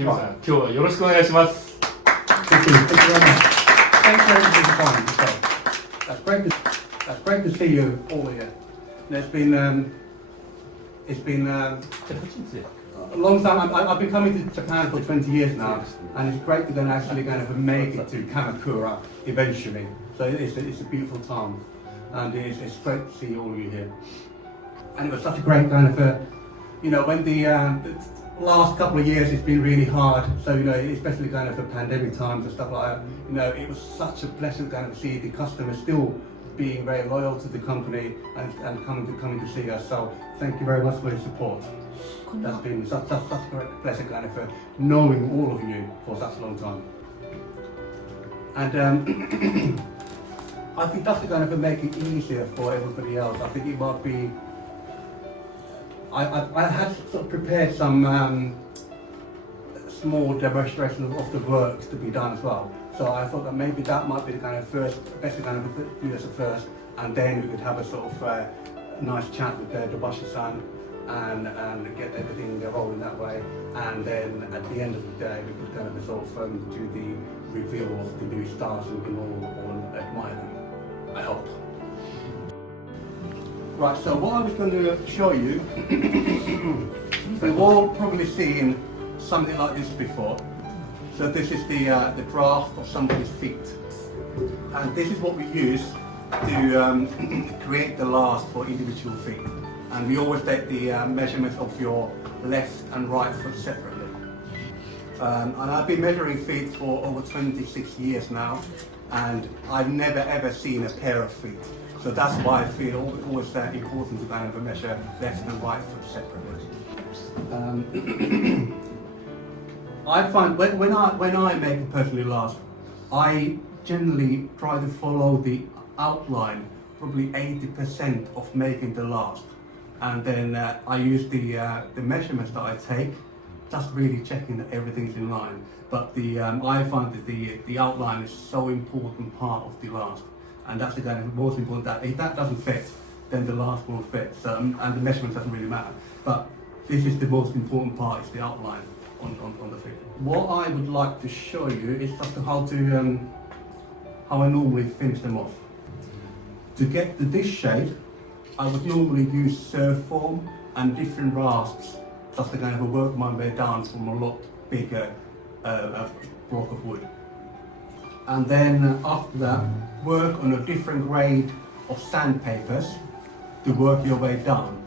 ジムさん、今日はよろしくお願いします。Thank you very much. Thanks very much for the time. That's great to see you all here. It's been a long time. I've been coming to Japan for 20 years now, and it's great to actually kind of make it to Kamakura eventually. So it's a beautiful town, and it's great to see all of you here. And it was such a great kind of when the last couple of years it's been really hard, so especially kind of the pandemic times and stuff like that, it was such a pleasant kind of see the customers still being very loyal to the company and coming to see us. So thank you very much for your support. That's been such a great pleasure kind of knowing all of you for such a long time. And I think that's going to make it easier for everybody else. I think it might be I had sort of prepared some small demonstration of the works to be done as well. So I thought that maybe that might be the kind of best to kind of do this at first, and then we could have a sort of nice chat with土橋and get everything rolling that way. And then at the end of the day, we could kind of sort of do the reveal of the new stars and we can all admire them, I hope. Right, so what I was going to show you, we've all probably seen something like this before. So this is the draft of somebody's feet. And this is what we use to create the last for individual feet. And we always take the measurements of your left and right foot separately. And I've been measuring feet for over 26 years now, and I've never ever seen a pair of feet. So that's why I feel always important to kind of measure left and right foot separately. I find when I make a personally last, I generally try to follow the outline, probably 80% of making the last, and then I use the measurements that I take, just really checking that everything's in line. But I find that the outline is so important part of the last. And that's the kind of most important, that if that doesn't fit, then the last won't fit. So, and the measurement doesn't really matter. But this is the most important part, is the outline on the feet. What I would like to show you is just how I normally finish them off. To get to this shape, I would normally use serve form and different rasps, just to kind of work my way down from a lot bigger block of wood. And then after that, work on a different grade of sandpapers to work your way down.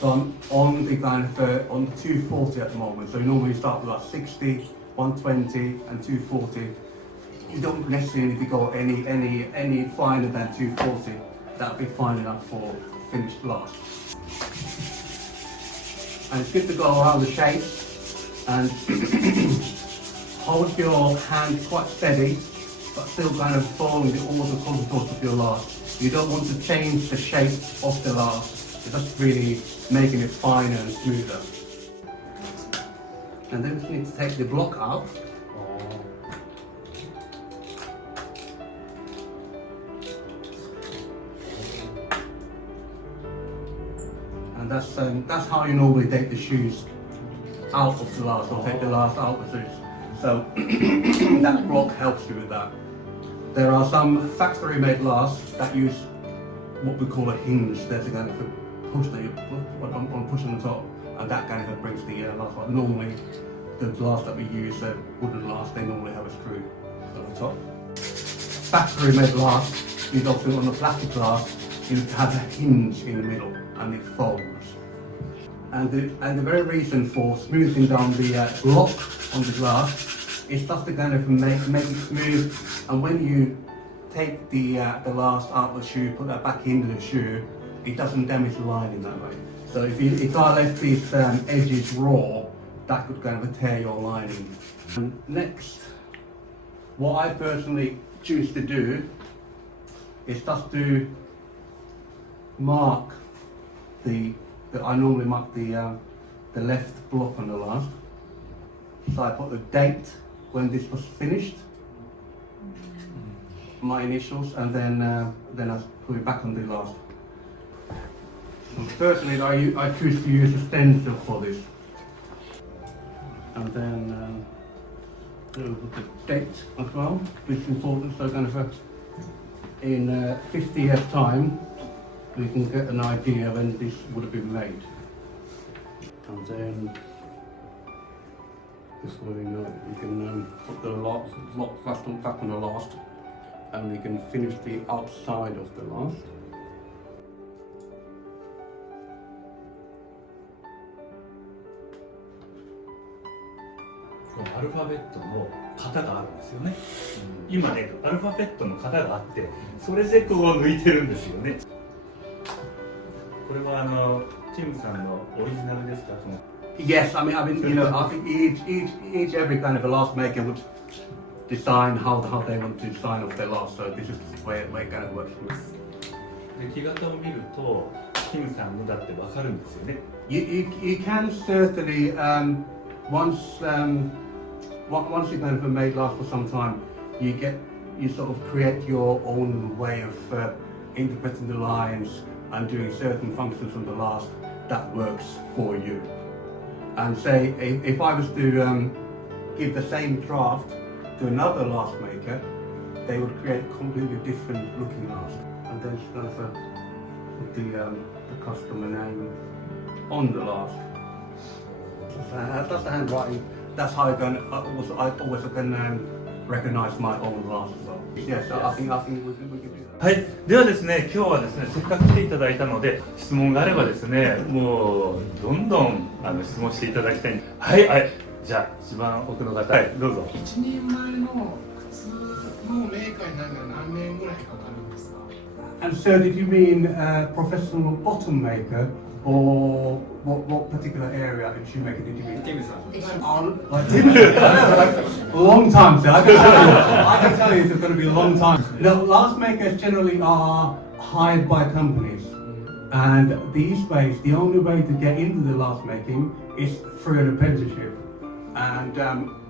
So I'm on the kind of on 240 at the moment. So you normally start with like 60, 120, and 240. You don't necessarily need to go any finer than 240. That'll be fine enough for finished last. And it's good to go around the shape and hold your hand quite steady, but still kind of following all the contours of your last. You don't want to change the shape of the last, you're just really making it finer and smoother. And then we just need to take the block out. And that's how you normally take the shoes out of the last, or take the last out of the shoes. So that block helps you with that. There are some factory-made lasts that use what we call a hinge. There's a kind of a push that you put on push on the top, and that kind of brings the last one. Normally, the last that we use, wooden last, they normally have a screw on the top. Factory-made last, you go through on the plastic glass, you have a hinge in the middle, and it folds. And the very reason for smoothing down the block on the glass is just to kind of make it smooth, and when you take the last out of the shoe, put that back into the shoe, it doesn't damage the lining that way. So if I left these edges raw, that could kind of tear your lining. And next, what I personally choose to do is just to mark I normally mark the left block on the last. So I put the date when this was finished, my initials, and then I put it back on the last. And personally, I choose to use a stencil for this, and then put the date as well, which is important. So kind of in 50 years' time, we can get an idea when this would have been made. And then this way we can put the lock back on the last, and we can finish the outside of the last. アルファベットの型があるんですよね、今ねアルファベットの型があってそれでこう抜いてるんですよね。これはTeeamuさんのオリジナルですか？ Yes, I mean, I think each every kind of a last maker would design how they want to design off their last. So this is the way it kind of works. で木型を見るとTeeamuさんのだってわかるんですよね。You can certainly once you kind of made last for some time, you sort of create your own way of interpreting the lines and doing certain functions on the last that works for you. And say if I was to give the same draft to another last maker, they would create a completely different looking last. And then just kind of put the customer name on the last. That's the handwriting. That's how I always can recognize my own last as well. Yes, I think we can do that. はい、ではですね、今日はですね、せっかく来ていただいたので、質問があればですね、もうどんどん質問していただきたい。はい、はい、じゃあ一番奥の方、はい、どうぞ。一人前の靴のメーカーになるのは何年ぐらいかかるんですか？ And so, did you mean professional bottom maker, or what particular area in shoemaking did you mean? A long time, sir. I can tell you it's going to be a long time. The last makers generally are hired by companies, and these days the only way to get into the last making is through an apprenticeship. And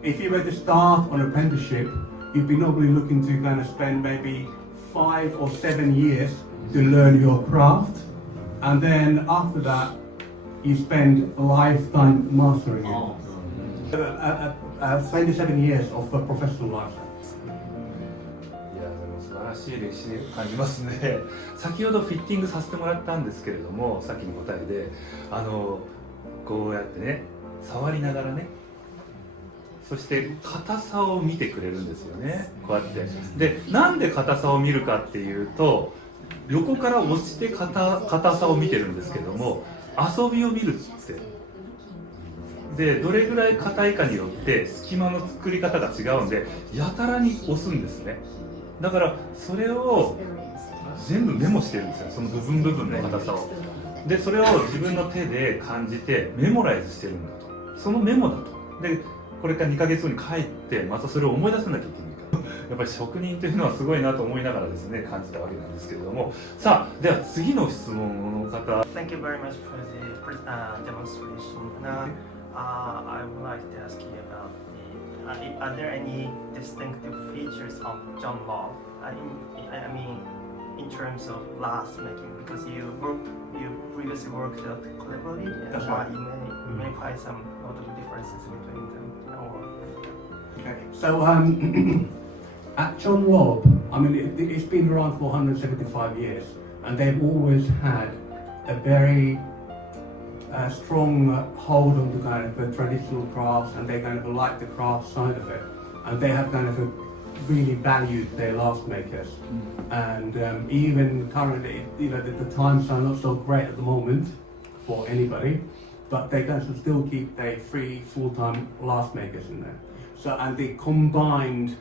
if you were to start on apprenticeship, you'd be normally looking to kind of spend maybe 5 or 7 years to learn your craft, and then after that you spend a lifetime mastering it. 27 years of a professional lifestyle. いやでも素晴らしい歴史を感じますね。先ほどフィッティングさせてもらったんですけれども、さっきの答えでこうやってね触りながらね、そして硬さを見てくれるんですよね、こうやって。でなんで硬さを見るかっていうと、横から押して硬さを見てるんですけども、遊びを見るってでどれぐらい硬いかによって隙間の作り方が違うんで、やたらに押すんですね。だからそれを全部メモしてるんですよ、その部分の硬さを。でそれを自分の手で感じてメモライズしてるんだと、そのメモだと。でこれから2ヶ月後に帰ってまたそれを思い出さなきゃいけないから、やっぱり職人というのはすごいなと思いながらですね感じたわけなんですけれども。さあでは次の質問の方。 Thank you very much for the demonstration. I would like to ask you about are there any distinctive features of John Law? I mean, in terms of glass making, because you previously worked at Cleverly, and That's right. You may find some notable differences between them. Okay. So at John Law, I mean, it's been around for 175 years, and they've always had a very strong hold on the kind of traditional crafts, and they kind of like the craft side of it, and they have kind of really valued their last makers. And even currently, the times are not so great at the moment for anybody, but they can still keep their 3 full-time last makers in there. So, and the combined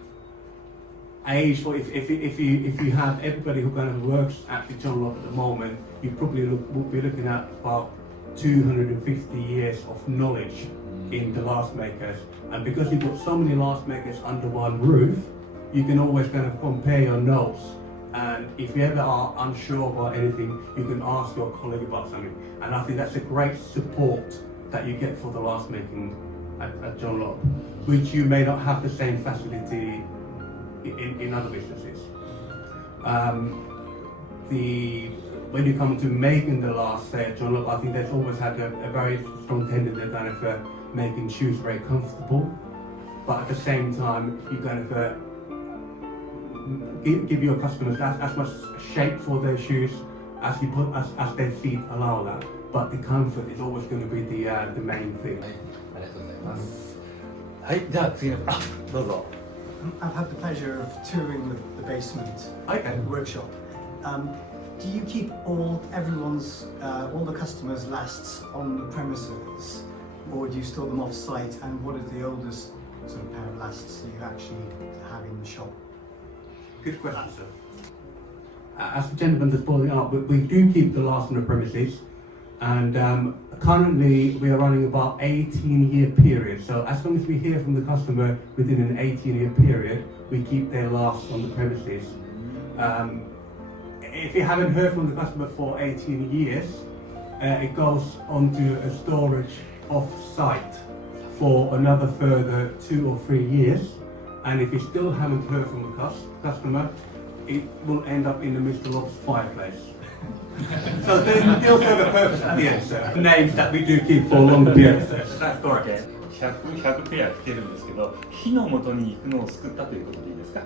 age, for if you have everybody who kind of works at the John Locke at the moment, you probably will be looking at about 250 years of knowledge in the last makers. And because you've got so many last makers under one roof, you can always kind of compare your notes And if you ever are unsure about anything, you can ask your colleague about something. And I think that's a great support that you get for the last making at John Locke, which you may not have the same facility in other businesses. When you come to making the last, say at John Locke, I think there's always had a very strong tendency of kind of making shoes very comfortable, but at the same time you kind of give your customers as much shape for their shoes as you put as their feet allow that. But the comfort is always going to be the main thing. はい、ありがとうございます。はい、じゃあ次のどうぞ。I've had the pleasure of touring the basement workshop. Do you keep all the customers' lasts on the premises, or do you store them off-site? And what is the oldest sort of pair of lasts that you actually have in the shop? Good question, sir. As the gentleman that's pointing out, we do keep the last on the premises, and currently we are running about 18-year period. So as long as we hear from the customer within an 18-year period, we keep their last on the premises. If you haven't heard from the customer for 18 years, it goes onto a storage off-site for another further 2 or 3 years. And if you still haven't heard from the customer, it will end up in the Mr. Locke's fireplace. So they still serve a purpose at the end, sir. Names that we do keep for longer periods, sir. That's correct. 100ペア来てるんですけど、火の元に行くのを救ったということでいいですか？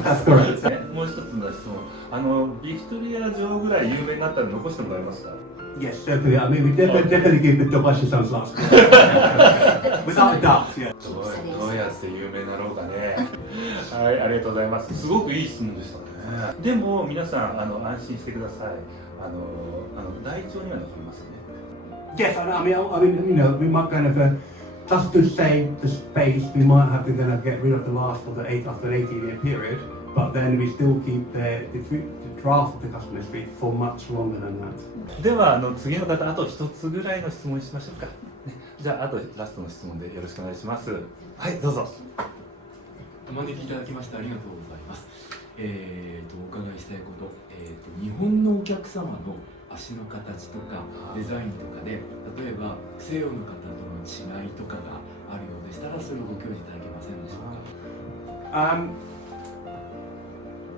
That's correct. もう一つの質問、ビクトリア城ぐらい有名になったら残してもらえますか？ Yes, certainly. I mean, we definitely give the Tobashi San's last. Without a doubt, yeah. どうやって有名なろうかね。はい、ありがとうございます。すごくいい質問でしたね。でも皆さん安心してください。台帳には残りますね。Yes, I mean, you know, we might kind of just to save the space, we might have to kind of get rid of the last for after an 18-year period, but then we still keep the draft of the customer's feet for much longer than that. では次の方あと一つぐらいの質問しましょうか。じゃああとラストの質問でよろしくお願いします。はい、どうぞ。お招きいただきましてありがとうございます。お伺いしたいこと、日本のお客様の足の形とかデザインとかで、例えば西洋の方との違いとかがあるようでしたら、それをご教示いただけませんでしょうか。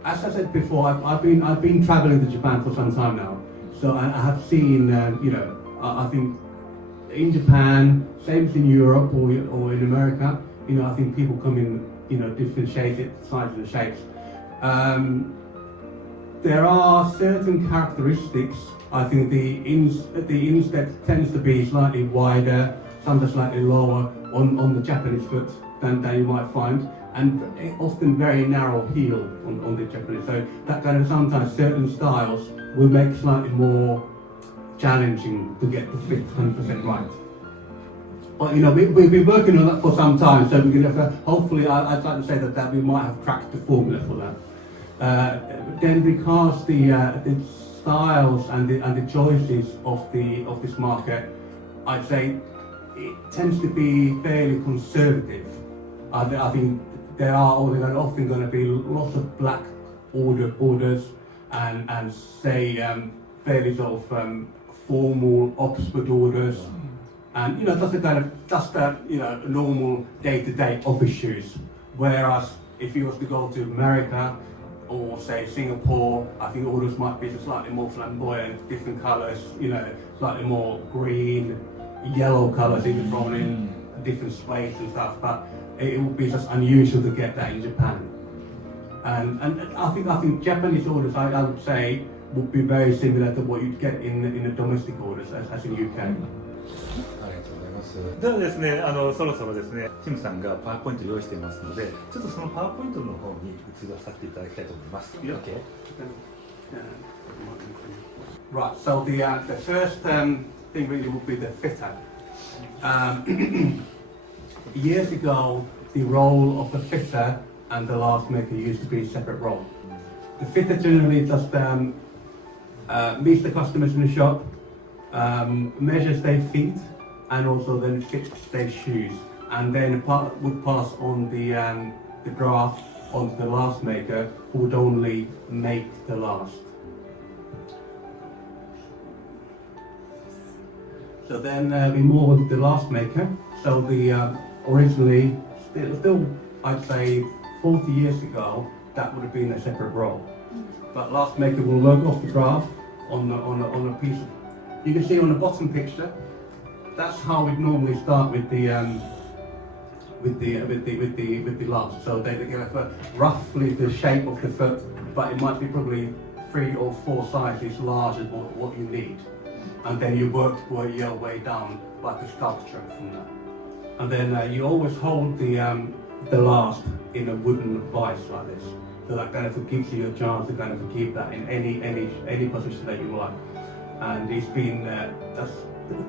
As I said before, I've been traveling to Japan for some time now, so I have seen, you know, I think in Japan, same as in Europe or in America, you know, I think people come in, you know, different shapes, sizes and shapes. There are certain characteristics. I think the instep tends to be slightly wider, sometimes slightly lower on the Japanese foot than you might find, and often very narrow heel on the Japanese. So that kind of sometimes certain styles will make slightly more challenging to get the fit 100% right. But you know, we've been working on that for some time, so we're going to hopefully, I'd like to say that we might have cracked the formula for that. Then because the styles and the choices of this market, I'd say it tends to be fairly conservative. I think there are often going to be lots of black orders and say fairly sort of formal Oxford orders. And you know, just you know, normal day-to-day office shoes. Whereas if you was to go to America or say Singapore, I think orders might be slightly more flamboyant, different colours. You know, slightly more green, yellow colours even thrown in, different suede and stuff. But it would be just unusual to get that in Japan. And I think Japanese orders, I would say, would be very similar to what you'd get in the domestic orders as in UK. ありがとうございます。ではですね、そろそろですね、ティムさんがパワーポイントを用意していますので、ちょっとそのパワーポイントの方に移らさせていただきたいと思います。You okay? Right. So the first thing really would be the fitter. Years ago, the role of the fitter and the last maker used to be a separate role. The fitter generally just meets the customers in the shop, measures their feet, and also then fits their shoes, and then would pass on the drafts onto the last maker, who would only make the last. So then we move on to the last maker. So the originally, still I'd say 40 years ago, that would have been a separate role. But last maker will work off the graph on a piece of. You can see on the bottom picture. That's how we normally start with the last. So they get roughly the shape of the foot, but it might be probably 3 or 4 sizes larger than what you need. And then you work your way down like a sculpture from that. And then you always hold the last in a wooden vise like this. So that kind of gives you a chance to kind of keep that in any position that you like. And it's been that's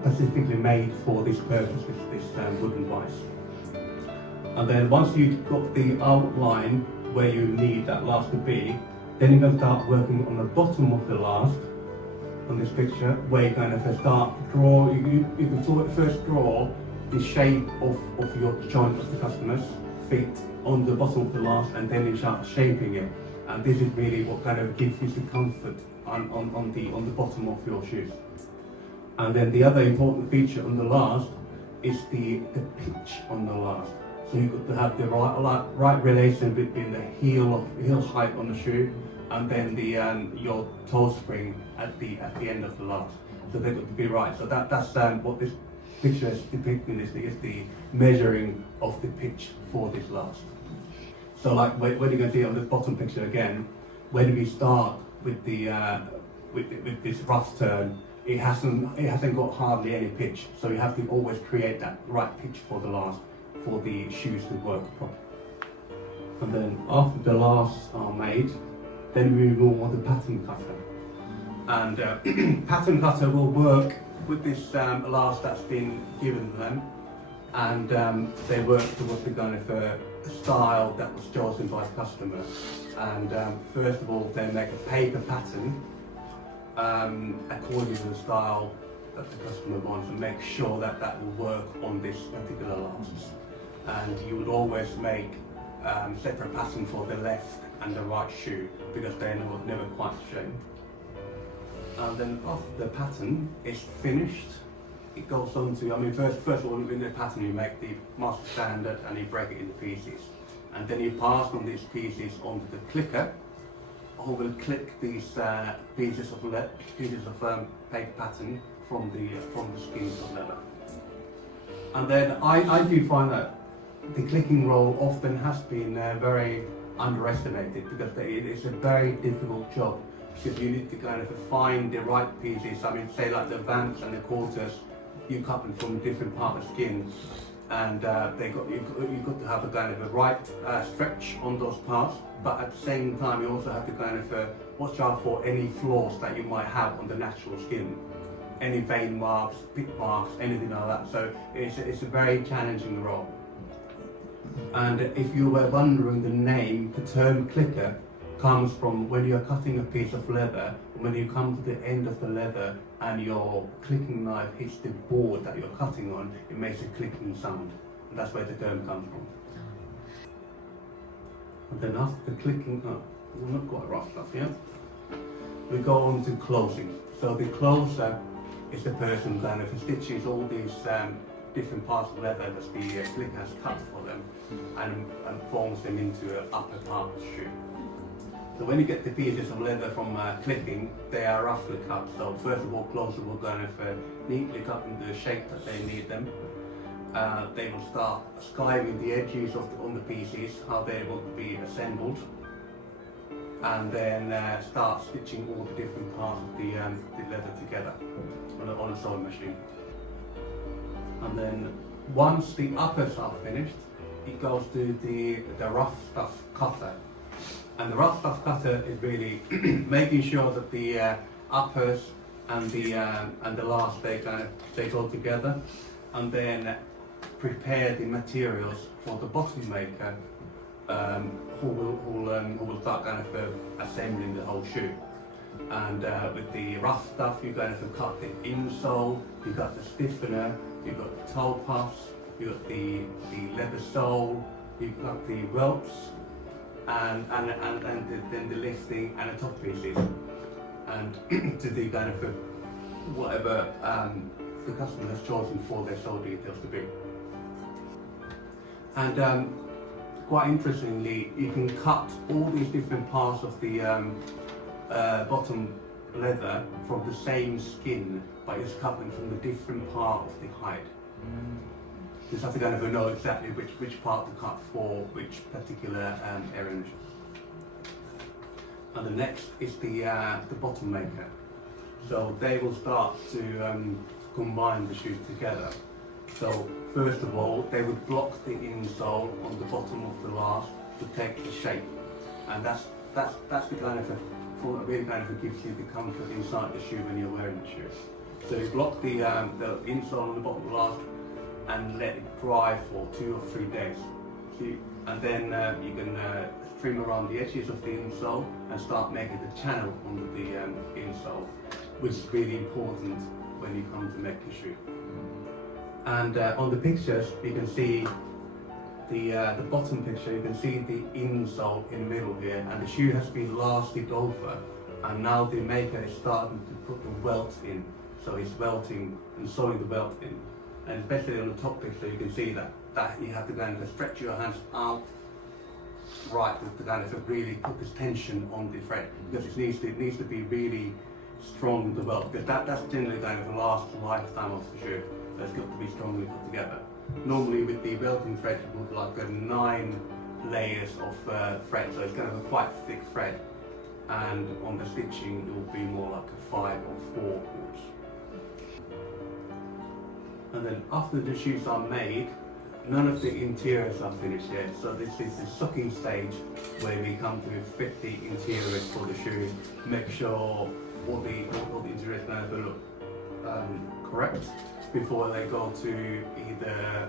specifically made for this purpose, this wooden vise. And then once you've got the outline where you need that last to be, then you're going to start working on the bottom of the last on this picture, where you kind of start to draw. You can first draw the shape of your joint of the customer's feet on the bottom of the last, and then you start shaping it. And this is really what kind of gives you the comfort on the bottom of your shoes. And then the other important feature on the last is the pitch on the last. So you've got to have the right relation between the heel height on the shoe and then your toe spring at the end of the last. So they've got to be right. So that's what this picture is depicting. Is the measuring of the pitch for this last. So like when you can see on the bottom picture again, when we start with with this rough turn, it hasn't got hardly any pitch. So you have to always create that right pitch for the last, for the shoes to work properly. And then after the lasts are made, then we move on to pattern cutter. And pattern cutter will work with this last that's been given them, and they work towards the kind of style that was chosen by the customer. And first of all, they make a paper pattern according to the style that the customer wants, and make sure that will work on this particular last. And you would always make separate pattern for the left and the right shoe, because they're never quite the same. And then after the pattern is finished, it goes on to, first of all, in the pattern you make the master standard and you break it into pieces. And then you pass on these pieces onto the clicker, who will click these pieces of paper pattern from the skins of leather. And then I do find that the clicking role often has been very underestimated, because it is a very difficult job, because you need to kind of find the right pieces. Say like the vamps and the quarters, you cut them from different part of skin, and you've got to have a kind of a right stretch on those parts, but at the same time you also have to kind of watch out for any flaws that you might have on the natural skin, any vein marks, pit marks, anything like that. So it's a very challenging role. And if you were wondering, the name, the term clicker comes from when you're cutting a piece of leather, when you come to the end of the leather and your clicking knife hits the board that you're cutting on, it makes a clicking sound. And that's where the term comes from. And then after the clicking, we've not got rough stuff here, we go on to closing. So the closer is the person who kind of stitches all these different parts of leather that the clicker has cut for them, and forms them into an upper part of the shoe. So when you get the pieces of leather from clipping, they are roughly cut. So first of all, closer will kind of neatly cut into the shape that they need them. They will start skiving the edges on the pieces, how they will be assembled, and then start stitching all the different parts of the leather together on a sewing machine. And then once the uppers are finished, it goes to the rough stuff cutter. And the rough stuff cutter is really making sure that the uppers and the last they go together, and then prepare the materials for the bottom maker, who will start kind of assembling the whole shoe. And with the rough stuff, you kind of cut the insole, you got the stiffener, you got the toe puffs, you got the leather sole, you got the ropes, and then the lifting and the top pieces, and to do kind of whatever the customer has chosen for their sole details to be. And quite interestingly, you can cut all these different parts of the bottom leather from the same skin, but it's cut them from the different part of the hide. You just have to kind of know exactly which part to cut for which particular errand. And the next is the bottom maker. So they will start to combine the shoes together. So first of all, they would block the insole on the bottom of the last to take the shape, and that's the kind of really kind of gives you the comfort inside the shoe when you're wearing the shoe. So you block the insole on the bottom of the last and let it dry for 2 or 3 days. And then you can trim around the edges of the insole and start making the channel under the insole, which is really important when you come to make the shoe. And on the pictures, you can see the bottom picture. You can see the insole in the middle here, and the shoe has been lasted over. And now the maker is starting to put the welt in, so he's welting and sewing the welt in. And especially on the top picture, you can see that you have to kind of stretch your hands out right to kind of really put this tension on the thread, because it needs to be really strong, the welt, because that's generally kind of the last lifetime of the shoe. So it's got to be strongly put together. Normally with the welting thread, you put like 9 layers of thread, so it's kind of a quite thick thread. And on the stitching, it will be more like a 5 or 4 cords. And then after the shoes are made, none of the interiors are finished yet. So this is the socking stage where we come to fit the interiors for the shoe, make sure all the interiors kind of look correct before they go to either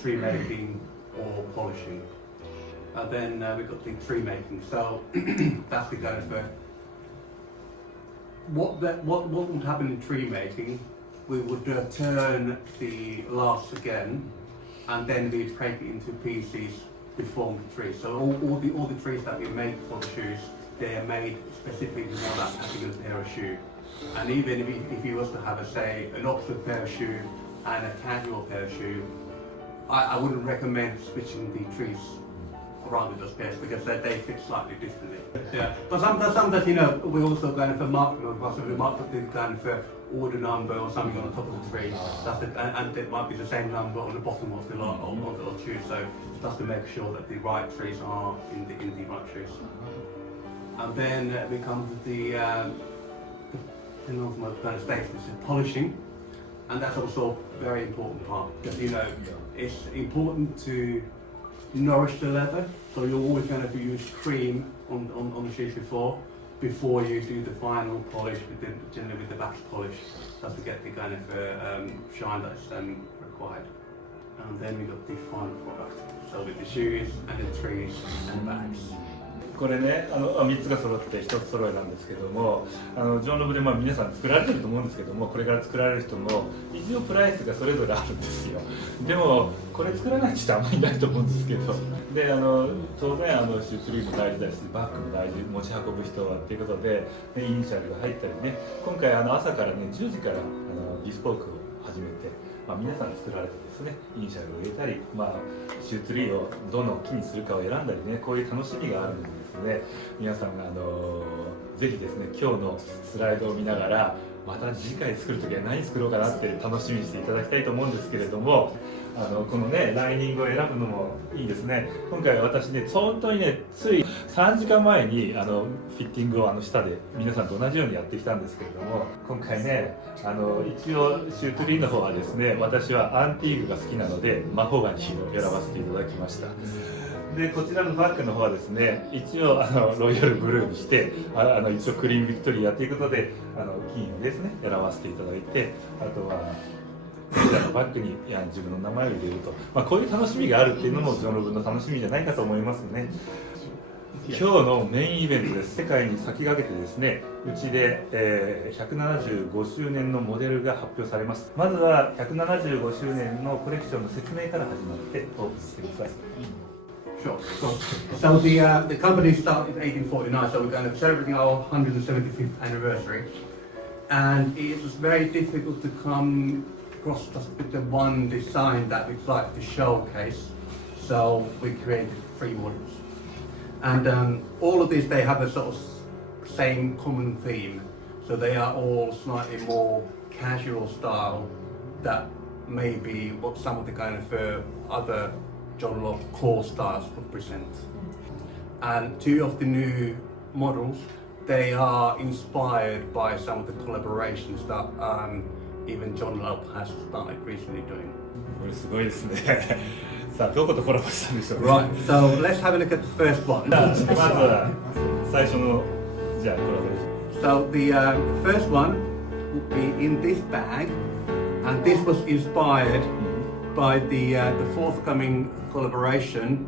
tree making or polishing. And then we've got the tree making. So that's the kind of what would happen in tree making. We would turn the lasts again, and then we break it into pieces to form the tree. So all the trees that we make for the shoes, they are made specifically for that particular pair of shoe. And even if you was to have say an Oxford pair of shoe and a casual pair of shoe, I wouldn't recommend switching the trees around with those pairs, because they fit slightly differently. Yeah, but sometimes we also kind of mark the kind of order number or something on the top of the tree, and it might be the same number on the bottom of the shoe. So just to make sure that the right trees are in the right shoes. And then we come to the penultimate kind of stage, which is polishing, and that's also a very important part, because it's important to nourish the leather. So you're always going to use cream on the shoes before you do the final polish, generally with the wax polish, just to get the kind of shine that's required. And then we got the final product, so with the shoes and the trees and the bags. これね、3つが揃って1つ揃えなんですけども、ジョンロブで皆さん作られてると思うんですけども、これから作られる人も一応プライスがそれぞれあるんですよ。でもこれ作らない人あんまりいないと思うんですけど、で当然シューツリーも大事だし、バッグも大事、持ち運ぶ人はっていうことで、イニシャルが入ったりね、今回朝からね10時からビスポークを始めて、皆さん作られてですね、イニシャルを入れたり、シューツリーをどの木にするかを選んだりね、こういう楽しみがあるのでですね、皆さんがぜひですね、今日のスライドを見ながら、また次回作るときは何作ろうかなって楽しみにしていただきたいと思うんですけれども、このねライニングを選ぶのもいいですね。今回私ね本当にねつい3時間前にフィッティングを下で皆さんと同じようにやってきたんですけれども、今回ね一応シュートリーの方はですね、私はアンティークが好きなのでマホガニーを選ばせていただきました。でこちらのバッグの方はですね、一応ロイヤルブルーにして一応クリーンビクトリアということで金をですね選ばせていただいて、あとはこちらのバッグに自分の名前を入れると、こういう楽しみがあるっていうのもジョンロブの楽しみじゃないかと思いますね。今日のメインイベントです。世界に先駆けてですね、うちで、175周年のモデルが発表されます。まずは175周年のコレクションの説明から始まってオープンしてください。Sure. So the company started in 1849, so we're kind of celebrating our 175th anniversary. And it was very difficult to come across just with the one design that we'd like to showcase. So we created 3 models. And all of these, they have a sort of same common theme. So they are all slightly more casual style that may be what some of the kind of other John Locke core styles would present. And 2 of the new models, they are inspired by some of the collaborations that even John Locke has started recently doing. これすごいですね。さあどことコラボしたんでしょう。 Right, so let's have a look at the first one. まずは最初のじゃあコラボレーション。 So the first one would be in this bag, and this was inspired by the forthcoming collaboration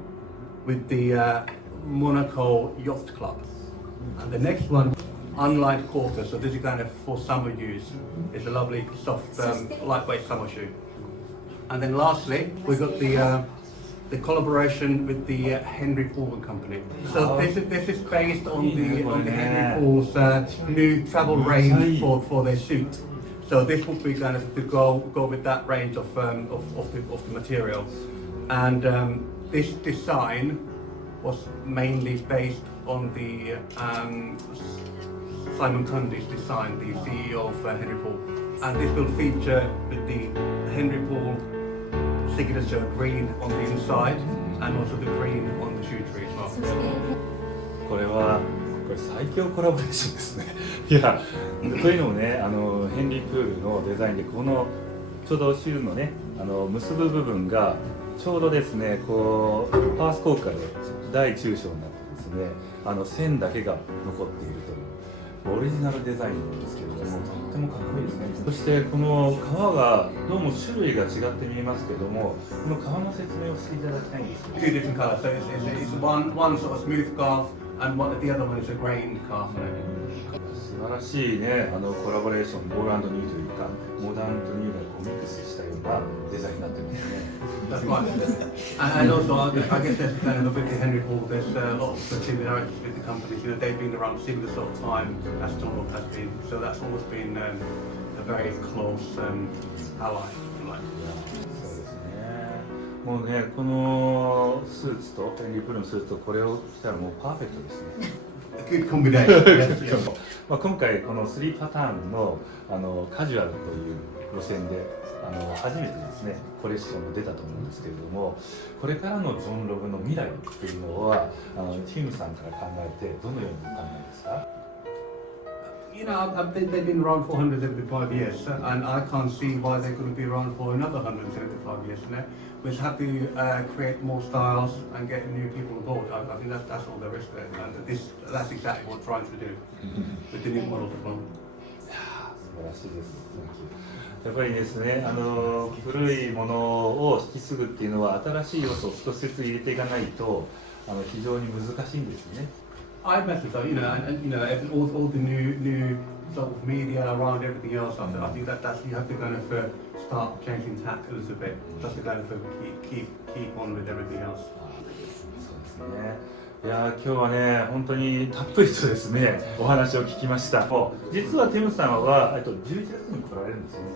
with the Monaco Yacht Club. And the next one, unlined quarter, so this is kind of for summer use. It's a lovely, soft, lightweight summer shoe. And then lastly, we got the collaboration with the Henry Paul and Company. So this is based on the Henry Paul's new travel range for their suit. So this would be kind of to go with that range of the material. And this design was mainly based on the Simon Cundy's design, the CEO of Henry Paul. And this will feature with the Henry Paul signature green on the inside and also the green on the shoe tree as well. これ最強コラボレーションですね。いや、というのもね、ヘンリー・プールのデザインでこのちょうどシューのね、結ぶ部分がちょうどですね、こうパース効果で大中小になってですね、線だけが残っているという。オリジナルデザインなんですけれども、とってもかっこいいですね。そしてこの革がどうも種類が違って見えますけども、この革の説明をしていただきたいんですけど。 Two different colours, so it's one sort of smooth calf and the other one is a grained calf. 素晴らしいね、コラボレーション、オール&ニューというか、モダンとニューがこうミックスしたようなデザインになってますね。That's right. And also, I guess there's kind of with the Henry Paul, there's a lot of similarities with the companies. You know, they've been around similar sort of time as John Locke has been, so that's always been a very close ally, if you like. そうですね。もうね、このスーツとヘンリー・プールのスーツとこれを着たらもうパーフェクトですね。A good combination. まあ今回この3パターンのカジュアルという路線で初めてですねコレクションも出たと思うんですけれども、これからのジョン・ロブの未来っていうのはTeeamuさんから考えてどのようにお考えですか？ You know, they've been around for 175 years, and I can't see why they couldn't be around for another 175 years. You know? We just have to create more styles and get new people on board. I think that's all there is to it, and that's exactly what we're trying to do with the new model as well. 素晴らしいです。やっぱりですね、古いものを引き継ぐっていうのは新しい要素を少しずつ入れていかないと非常に難しいんですね。I imagine so, you know, and you know, all the new sort of media around everything else. I think that's you have to kind of start changing tack a little bit, just to kind of keep on with everything else. そうですね。いや今日はね本当にたっぷりとですねお話を聞きました。実はTeeamuさんは11月に来られるんですよね。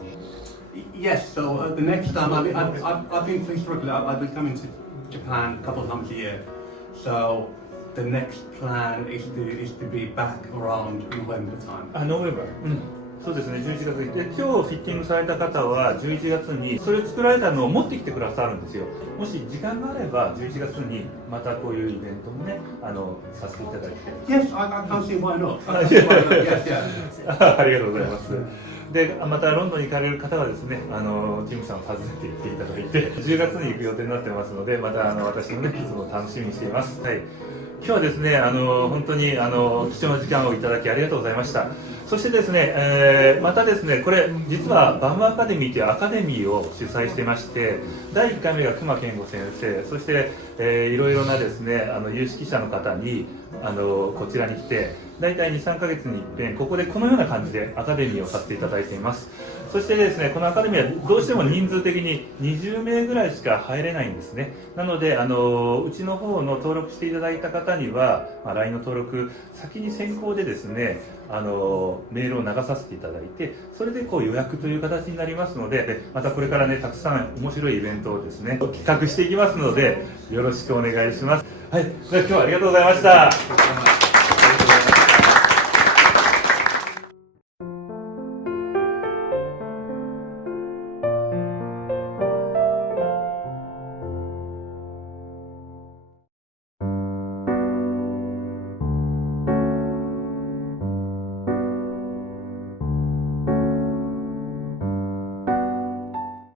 Yes, so the next time I've been historically I've been coming to Japan a couple of times a year. So the next plan is to be back around November time. November. そうですね、11月に。で、今日フィッティングされた方は11月にそれを作られたのを持ってきてくださるんですよ。もし時間があれば11月にまたこういうイベントもね、させていただいて。Yes, I can't see why not. Yes, yeah. ありがとうございます。で、またロンドンに行かれる方はですね、Teeamuさんを訪ねて行っていただいて、10月に行く予定になってますので、また私もね、いつも楽しみにしています。はい。今日はですね、本当に貴重な時間をいただきありがとうございました。そしてですね、またですね、これ実はBAMアカデミーというアカデミーを主催してまして、第1回目が隈研吾先生、そして、いろいろなですね有識者の方にこちらに来て大体 2,3 ヶ月に一遍ここでこのような感じでアカデミーをさせていただいています。そしてですね、このアカデミーはどうしても人数的に20名ぐらいしか入れないんですね。なのでうちの方の登録していただいた方には、LINE の登録先に先行でですね、メールを流させていただいて、それでこう予約という形になりますので、またこれからねたくさん面白いイベントをですね企画していきますので、よろしくお願いします。はい、では今日はありがとうございました。